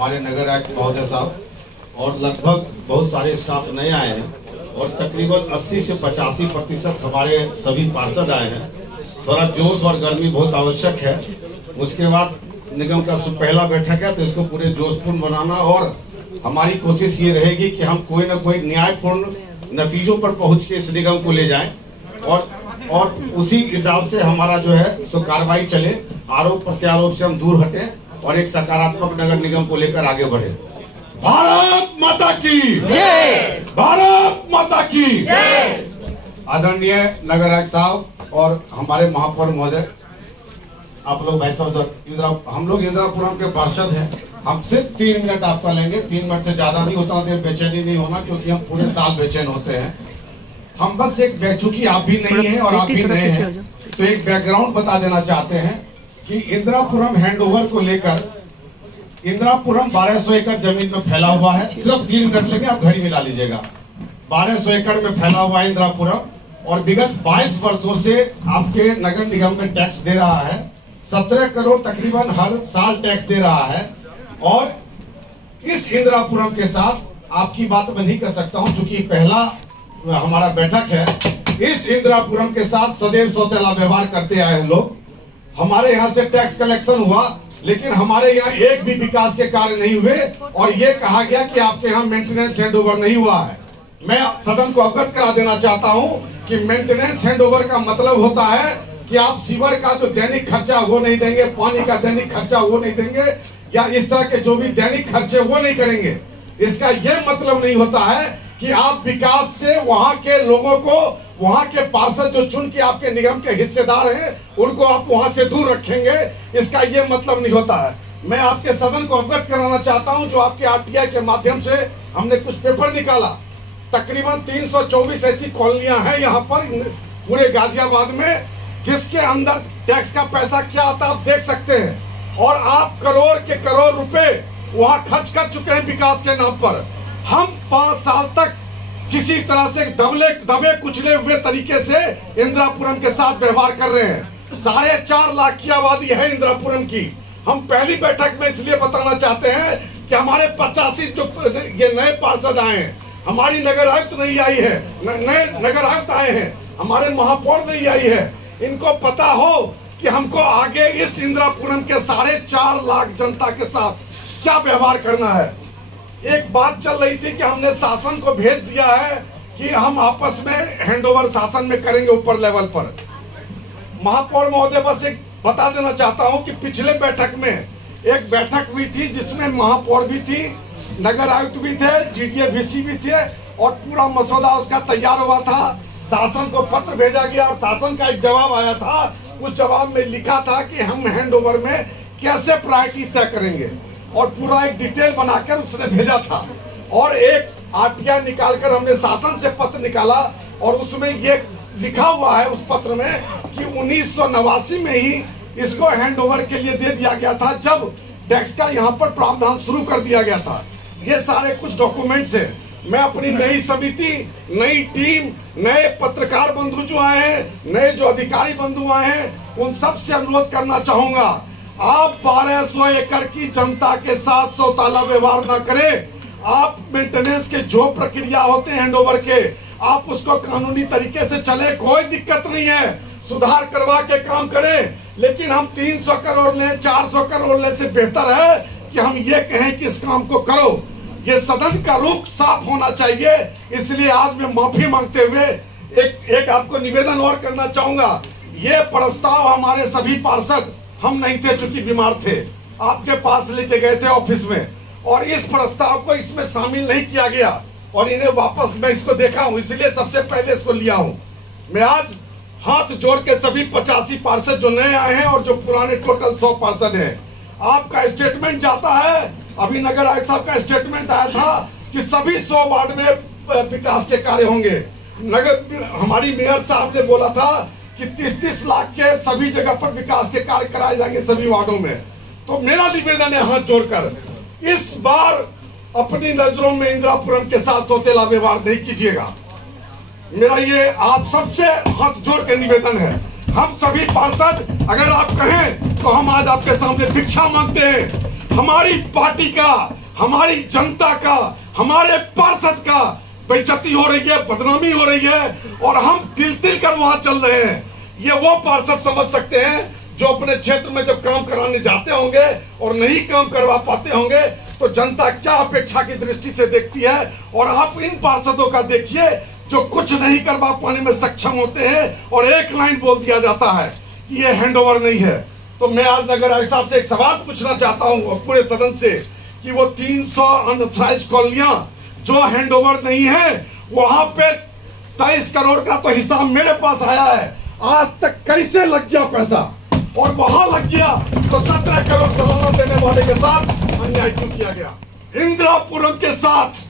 हमारे नगर आयुक्त महोदय साहब और लगभग बहुत सारे स्टाफ नए आए हैं और तकरीबन 80 से 85% हमारे सभी पार्षद आए हैं। थोड़ा जोश और गर्मी बहुत आवश्यक है। उसके बाद निगम का पहला बैठक है तो इसको पूरे जोशपूर्ण बनाना और हमारी कोशिश ये रहेगी कि हम कोई ना कोई न्यायपूर्ण नतीजों पर पहुंच के इस निगम को ले जाएं और उसी हिसाब से हमारा जो है सो कार्रवाई चले, आरोप प्रत्यारोप से हम दूर हटें और एक सकारात्मक नगर निगम को लेकर आगे बढ़े। भारत माता की जय, भारत माता की जय। आदरणीय नगर आयुक्त साहब और हमारे महापौर महोदय, आप लोग भाई साहब, हम लोग इंदिरापुरम के पार्षद हैं। हम सिर्फ 3 मिनट आपका लेंगे, 3 मिनट से ज्यादा नहीं होता, देर बेचैनी नहीं होना क्योंकि हम पूरे साल बेचैन होते हैं। हम बस एक चूंकि आप भी नहीं हैं और आप भी नए हैं तो एक बैकग्राउंड बता देना चाहते हैं कि इंदिरापुरम हैंडओवर को लेकर इंदिरापुरम 1200 एकड़ जमीन में फैला हुआ है। सिर्फ 3 मिनट लेंगे, आप घड़ी मिला लीजिएगा। 1200 एकड़ में फैला हुआ है इंदिरापुरम और विगत 22 वर्षों से आपके नगर निगम में टैक्स दे रहा है। 17 करोड़ तकरीबन हर साल टैक्स दे रहा है और इस इंदिरापुरम के साथ आपकी बात मैं नहीं कर सकता हूं चूंकि पहला हमारा बैठक है। इस इंदिरापुरम के साथ सदैव सौतेला व्यवहार करते आए हैं लोग। हमारे यहाँ से टैक्स कलेक्शन हुआ लेकिन हमारे यहाँ एक भी विकास के कार्य नहीं हुए और ये कहा गया कि आपके यहाँ मेंटेनेंस हैंडओवर नहीं हुआ है। मैं सदन को अवगत करा देना चाहता हूँ कि मेंटेनेंस हैंडओवर का मतलब होता है कि आप सीवर का जो दैनिक खर्चा वो नहीं देंगे, पानी का दैनिक खर्चा वो नहीं देंगे या इस तरह के जो भी दैनिक खर्चे वो नहीं करेंगे। इसका यह मतलब नहीं होता है कि आप विकास से वहां के लोगों को, वहां के पार्षद जो चुन के आपके निगम के हिस्सेदार हैं उनको आप वहां से दूर रखेंगे। इसका यह मतलब नहीं होता है। मैं आपके सदन को अवगत कराना चाहता हूं, जो आपके आरटीआई के माध्यम से हमने कुछ पेपर निकाला, तकरीबन 324 ऐसी कॉलोनियां हैं यहाँ पर पूरे गाजियाबाद में जिसके अंदर टैक्स का पैसा क्या आता है आप देख सकते हैं और आप करोड़ के करोड़ रुपए वहां खर्च कर चुके हैं विकास के नाम पर। हम 5 साल तक किसी तरह से दबे कुचले हुए तरीके से इंदिरापुरम के साथ व्यवहार कर रहे हैं। 4.5 लाख की आबादी है इंदिरापुरम की। हम पहली बैठक में इसलिए बताना चाहते हैं कि हमारे 85 जो ये नए पार्षद आए हैं, हमारी नगर आयुक्त नहीं आई है, नए नगर आयुक्त आए हैं, हमारे महापौर नहीं आई है, इनको पता हो कि हमको आगे इस इंदिरापुरम के 4.5 लाख जनता के साथ क्या व्यवहार करना है। एक बात चल रही थी कि हमने शासन को भेज दिया है कि हम आपस में हैंडओवर शासन में करेंगे ऊपर लेवल पर। महापौर महोदय, बस एक बता देना चाहता हूं कि पिछले बैठक में एक बैठक हुई थी जिसमें महापौर भी थी, नगर आयुक्त भी थे, जीडीए वीसी भी थे और पूरा मसौदा उसका तैयार हुआ था। शासन को पत्र भेजा गया और शासन का एक जवाब आया था। उस जवाब में लिखा था कि हम हैंडओवर में कैसे प्रायोरिटी तय करेंगे और पूरा एक डिटेल बनाकर उसने भेजा था और एक आरटीआई निकालकर हमने शासन से पत्र निकाला और उसमें ये लिखा हुआ है उस पत्र में कि 1989 में ही इसको हैंडओवर के लिए दे दिया गया था जब टैक्स का यहाँ पर प्रावधान शुरू कर दिया गया था। ये सारे कुछ डॉक्यूमेंट्स हैं। मैं अपनी नई समिति, नई टीम, नए पत्रकार बंधु जो आए हैं, नए जो अधिकारी बंधु आए हैं, उन सब से अनुरोध करना चाहूंगा, आप 1200 एकड़ की जनता के साथ सौतेला व्यवहार न करें। आप मेंटेनेंस के जो प्रक्रिया होते हैं हैंडओवर के, आप उसको कानूनी तरीके से चले, कोई दिक्कत नहीं है, सुधार करवा के काम करें। लेकिन हम 300 करोड़ लें, 400 करोड़ लें से बेहतर है कि हम ये कहें कि इस काम को करो। ये सदन का रुख साफ होना चाहिए। इसलिए आज मैं माफी मांगते हुए एक आपको निवेदन और करना चाहूंगा। ये प्रस्ताव हमारे सभी पार्षद, हम नहीं थे चूंकि बीमार थे, आपके पास लेके गए थे ऑफिस में और इस प्रस्ताव को इसमें शामिल नहीं किया गया और इन्हें वापस मैं इसको देखा हूं, इसलिए सबसे पहले इसको लिया हूं। मैं आज हाथ जोड़ के सभी 85 पार्षद जो नए आए हैं और जो पुराने टोटल 100 पार्षद हैं, आपका स्टेटमेंट जाता है। अभी नगर आयुक्त साहब का स्टेटमेंट आया था कि सभी 100 वार्ड में विकास के कार्य होंगे। नगर हमारी मेयर साहब ने बोला था कि 30-30 लाख के सभी जगह पर विकास के कार्य कराए जाएंगे सभी वार्डों में। तो मेरा निवेदन है हाथ जोड़कर, इस बार अपनी नजरों में इंदिरापुरम के साथ सौतेला व्यवहार नहीं कीजिएगा। मेरा ये आप सबसे हाथ जोड़ के निवेदन है। हम सभी पार्षद अगर आप कहें तो हम आज आपके सामने भिक्षा मांगते हैं हमारी पार्टी का, हमारी जनता का, हमारे पार्षद का बेइज्जती हो रही है, बदनामी हो रही है और हम तिल तिल कर वहां चल रहे हैं। ये वो पार्षद समझ सकते हैं जो अपने क्षेत्र में जब काम कराने जाते होंगे और नहीं काम करवा पाते होंगे तो जनता क्या अपेक्षा की दृष्टि से देखती है। और आप इन पार्षदों का देखिए जो कुछ नहीं करवा पाने में सक्षम होते हैं और एक लाइन बोल दिया जाता है कि ये हैंडओवर नहीं है। तो मैं आज नगर आयुक्त साहब से एक सवाल पूछना चाहता हूं पूरे सदन से कि वो 300 अनऑथराइज्ड कॉलोनियां जो हैंडओवर नहीं है, वहां पे 23 करोड़ का तो हिसाब मेरे पास आया है, आज तक कैसे लग गया पैसा, और वहां लग गया तो 17 करोड़ सालाना देने वाले के साथ अन्याय क्यों किया गया। इंदिरापुरम के साथ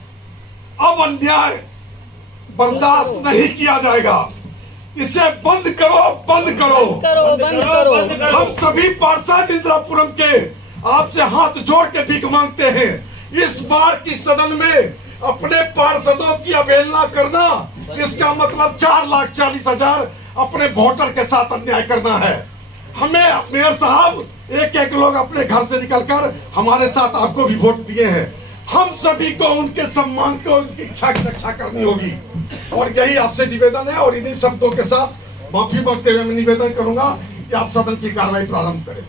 अब अन्याय बर्दाश्त नहीं किया जाएगा, इसे बंद करो, बंद करो, बंद करो। हम सभी पार्षद इंदिरापुरम के आपसे हाथ जोड़ के भीख मांगते हैं, इस बार की सदन में अपने पार्षदों की अवहेलना करना, इसका मतलब 4,40,000 अपने वोटर के साथ अन्याय करना है। हमें मेयर साहब एक एक लोग अपने घर से निकलकर हमारे साथ आपको भी वोट दिए हैं, हम सभी को उनके सम्मान को, उनकी इच्छा की रक्षा करनी होगी और यही आपसे निवेदन है। और इन्हीं शब्दों के साथ माफी मांगते हुए मैं निवेदन करूंगा कि आप सदन की कार्रवाई प्रारंभ करें।